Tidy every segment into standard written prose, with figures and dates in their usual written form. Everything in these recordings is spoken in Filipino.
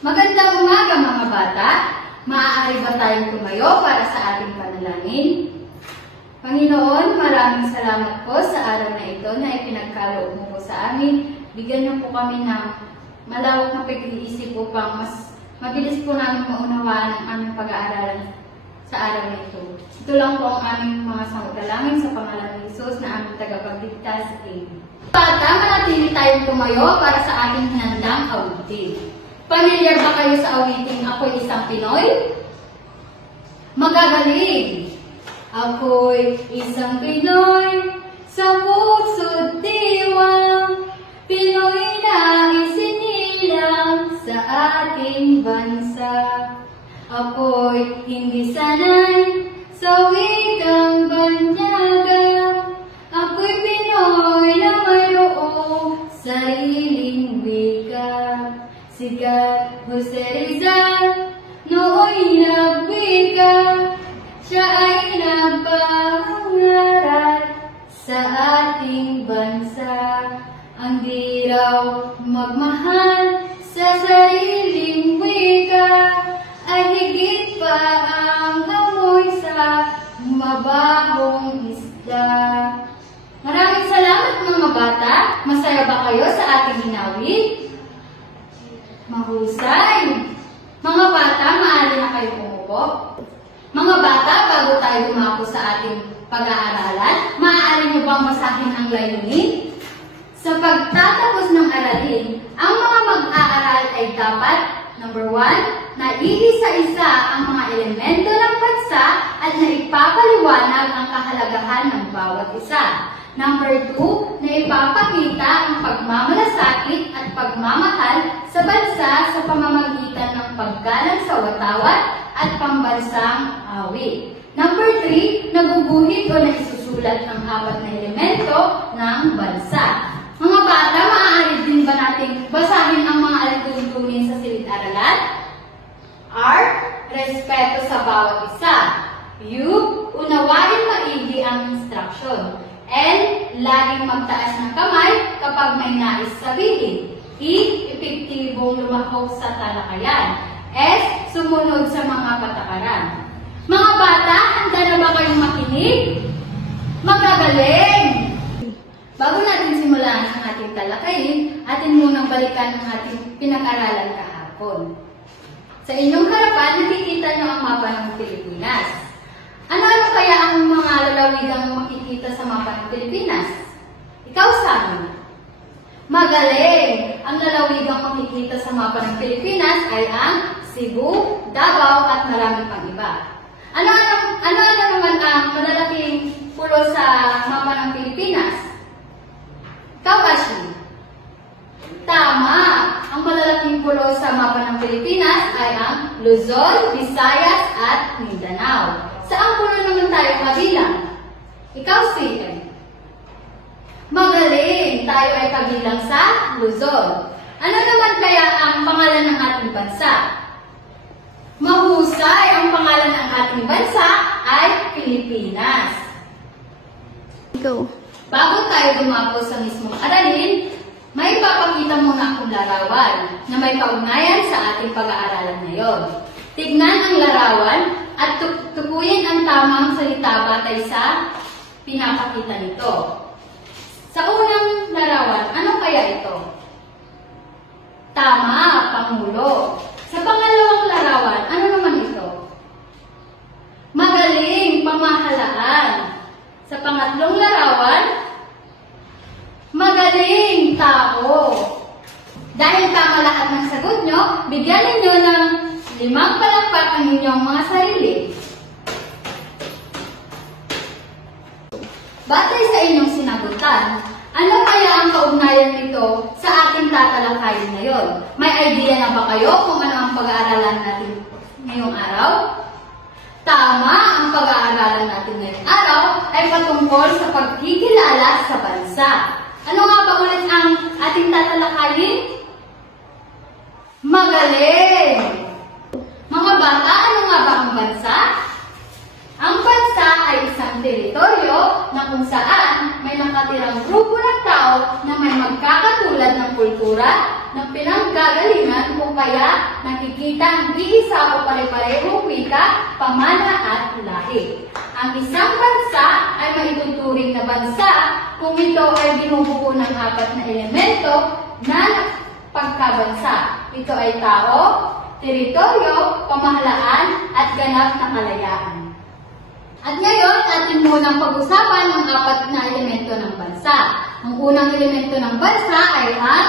Magandang umaga mga bata. Maaari ba tayong tumayo para sa ating panalangin? Panginoon, maraming salamat po sa araw na ito na ipinagkaloob mo po sa amin. Bigyan niyo po kami ng malawak na pag-iisip upang mas mabilis po namin maunawaan ang aming pag-aaralan sa araw na ito. Ito lang po ang aming mga samot-dalangin sa pangalan ni Jesus na aming tagapagligtas. Amen. Bata, manatili tayong tumayo para sa ating hinandang awitin. Pamilyar ba kayo sa awiting Ako'y Isang Pinoy? Magagaling! Ako'y isang Pinoy, sa puso't diwang, Pinoy na isinilang sa ating bansa. Ako'y hindi sanay sa wikang banyaga, ako'y Pinoy na mayroong sariling wika. Sikat Jose Rizal, nooy nagwika, siya ay nagpangaral sa ating bansa. Ang di raw magmahal sa sariling wika, ay higit pa ang amoy sa mabahong isda. Maraming salamat mga bata. Masaya ba kayo sa ating hinawit? Mahusay! Mga bata, maaari na kayo pumupo. Mga bata, bago tayo dumako sa ating pag-aaralan, maaari niyo bang basahin ang layunin? Sa pagtatapos ng aralin, ang mga mag-aaral ay dapat, number 1, na iisa-isa ang mga elemento ng bansa at na ipapaliwanag ang kahalagahan ng bawat isa. Number 2, na ipapakita ang pagmamalasakit at pagmamahal sa bansa sa pamamagitan ng paggalang sa watawat at pambansang awit. Number 3, naguguhit o naisusulat ang 4 na elemento ng bansa. Mga bata, maaari din ba nating basahin ang mga alituntunin sa silid-aralan? R, respeto sa bawat isa. U, unawain maigi ang instruction. N, laging magtaas ng kamay kapag may nais sabihin. E, epektibong lumahok sa talakayan. S, sumunod sa mga patakaran. Mga bata, handa na ba kayong makinig? Magagaling! Bago natin simulan ang ating talakayin, atin munang balikan ang ating pinag-aralan kahapon. Sa inyong harapan, nakikita niyo ang mapa ng Pilipinas. Ano-ano kaya ang mga lalawigang makikita sa mapa ng Pilipinas? Ikaw sabi. Magaling! Ang lalawigang makikita sa mapa ng Pilipinas ay ang Cebu, Davao at marami pang iba. Ano-ano naman ang malalaking pulo sa mapa ng Pilipinas? Ikaw, Ashley. Tama! Ang malalaking pulo sa mapa ng Pilipinas ay ang Luzon, Visayas at Mindanao. Saan pulo naman tayo kabilang? Ikaw, CM. Magaling! Tayo ay kabilang sa Luzon. Ano naman kaya ang pangalan ng ating bansa? Mahusay! Ang pangalan ng ating bansa ay Pilipinas. Go. Bago tayo dumako sa mismong aralin, may papakita muna akong larawan na may kaugnayan sa ating pag-aaralan ngayon. Tignan ang larawan at tukuyin ang tamang salita batay sa pinapakita nito. Sa unang larawan, ano kaya ito? Tama, Pangulo. Sa pangalawang larawan, ano naman ito? Magaling, pamahalaan. Sa pangatlong larawan, magaling, tao. Dahil tama lahat ng sagot nyo, bigyan ninyo ng 5 palakpak ang inyong mga sarili. Batay sa inyong sinagutan, ano kaya ang kaugnayan nito sa ating tatalakayin ngayon? May idea na ba kayo kung ano ang pag-aaralan natin ngayong araw? Tama, ang pag-aaralan natin ngayong araw ay patungkol sa pagkikilala sa bansa. Ano nga ba ulit ang ating tatalakayin? Magaling! Mga bata, ano nga ba ang bansa? Ang bansa ay isang teritoryo na kung saan may nakatirang grupo ng tao na may magkakatulad ng kultura, ng pinanggagalingan kung kaya nakikita ang iisa o pare-parehong wika, pamana at lahi. Ang isang bansa ay maituturing na bansa kung ito ay binubuo ng 4 na elemento na pagkabansa. Ito ay tao, teritoryo, pamahalaan, at ganap na kalayaan. At ngayon, atin munang pag-usapan ang 4 na elemento ng bansa. Ang unang elemento ng bansa ay ang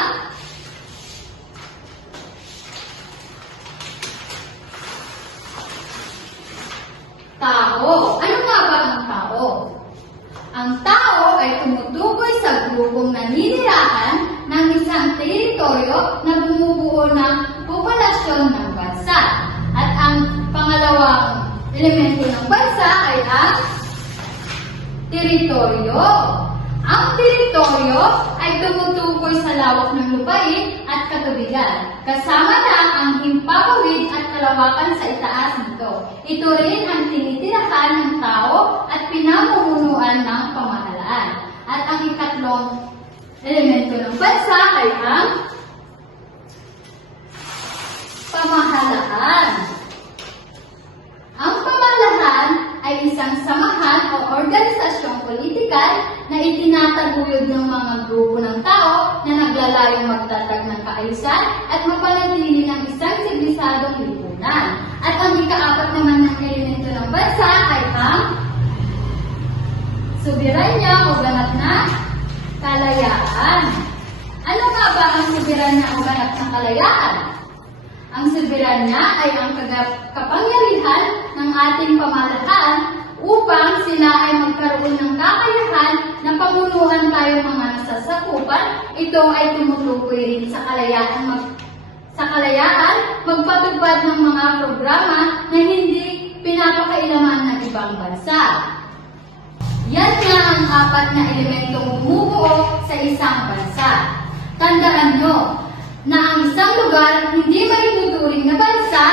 tao. Ano nga ba ang tao? Ang tao ay tumutukoy sa grupong naninirahan ng isang teritoryo na bumubuo ng populasyon ng bansa. At ang pangalawang elemento ng bansa ay ang teritoryo. Ang teritoryo ay tumutukoy sa lawak ng lupain at katubigan, kasama na ang himpapawid at kalawakan sa itaas nito. Ito rin ang tinitirahan ng tao at pinamumunuan ng pamahalaan. At ang ikatlong elemento ng bansa ay ang pamahalaan. Ang pamahalaan ay isang samahan o organisasyong politikal na itinataguyod ng mga grupo ng tao na naglalayong magtatag ng kaayusan at mapanatili ng isang sibilisadong lipunan. At ang ika-4 naman ng elemento ng bansa ay ang soberanya o ganap na kalayaan. Ano nga ba ang soberanya o ganap na kalayaan? Ang soberanya ay ang kapangyarihan ng ating pamahalaan upang sila ay magkaroon ng kakayahan na pamunuan tayo mga nasasakupan. Ito ay tumutukoy rin sa kalayaan magpatupad ng mga programa na hindi pinapakailaman ng ibang bansa. Yan nga ang 4 na elementong bumubuo sa isang bansa. Tandaan nyo na ang isang lugar hindi maituturing na bansa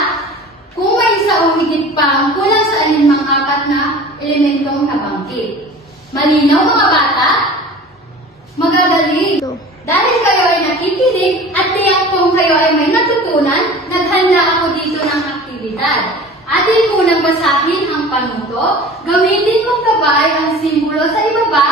kung may isa o higit pa ang kulang sa alinmang 4 na elementong nabanggit. Malinaw mga bata? Magagaling! Dahil kayo ay nakikinig at tiyak kung kayo ay may natutunan, naghanda ako dito ng aktibidad. Atin munang basahin ang panuto, gamitin mong gabay ang simbolo sa ibaba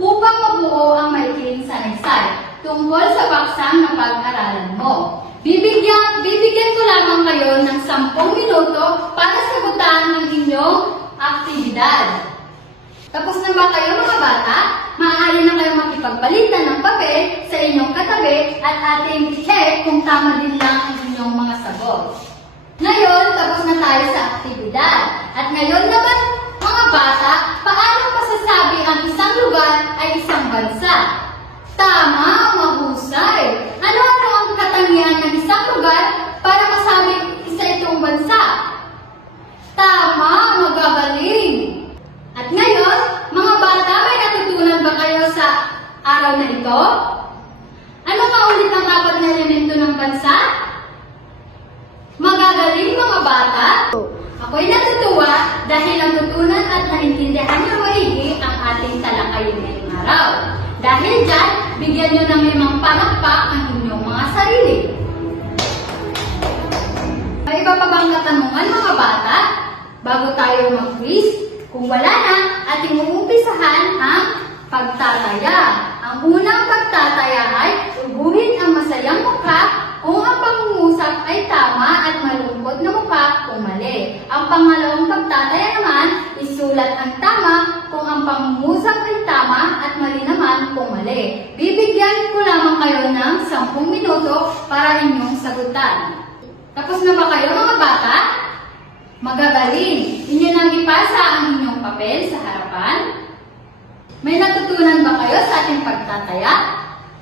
upang mabuo ang maikling sanaysay tungkol sa baksang na pag-aralan mo. Bibigyan ko lamang kayo ng 10 minuto para sagutan ang inyong aktibidad. Tapos na ba kayo mga bata? Maaari na kayo makipagbalitan ng papel sa inyong katabi at ating i-check kung tama din lang ang inyong mga sagot. Ngayon, tapos na tayo sa aktibidad. At ngayon naman, mga bata, paano masasabi ang isang lugar ay isang bansa? Tama, mahusay. Ano-ano ang katangian ng isang lugar para masabi isa itong bansa? Tama, magagaling. At ngayon, mga bata, may natutunan ba kayo sa araw na ito? Ano nga ulit ang 4 na elemento ng bansa? Magagaling mga bata? Ako'y natutuwa dahil natutunan at naintindihan niyo maigi ang ating talakayin ngayong araw. Dahil dyan, bigyan niyo ng 5 palakpak ang inyong mga sarili. May iba pa bang katanungan mga bata? Bago tayo mag-quiz, kung wala na, ating umumpisahan ang pagtataya. Ang unang pagtataya ay ubuhin ang masayang mukha kung ang pangungusap ay tama at malungkot na mukha kung mali. Ang pangalawang pagtataya naman, isulat ang tama kung ang pangungusap ay tama at mali naman kung mali. Bibigyan ko lamang kayo ng 10 minuto para inyong sagutan. Tapos na ba kayo mga bata? Magagaling. Inyo nang ipasa ang inyong papel sa harapan. May natutunan ba kayo sa ating pagtataya?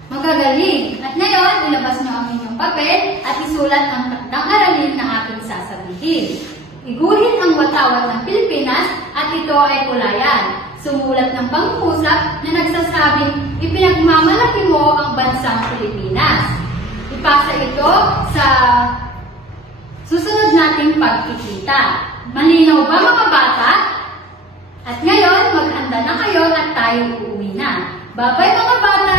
Magagaling. At ngayon, ilabas nyo ang inyong papel at isulat ang takdang aralin na aking sasabihin. Iguhin ang watawat ng Pilipinas at ito ay kulayan. Sumulat ng pangungusap na nagsasabing ipinagmamalaki mo ang bansang Pilipinas. Ipasa ito sa susunod nating pagkikita. Malinaw ba mga bata? At ngayon, maghanda na kayo at tayo uuwi na. Bye-bye mga bata!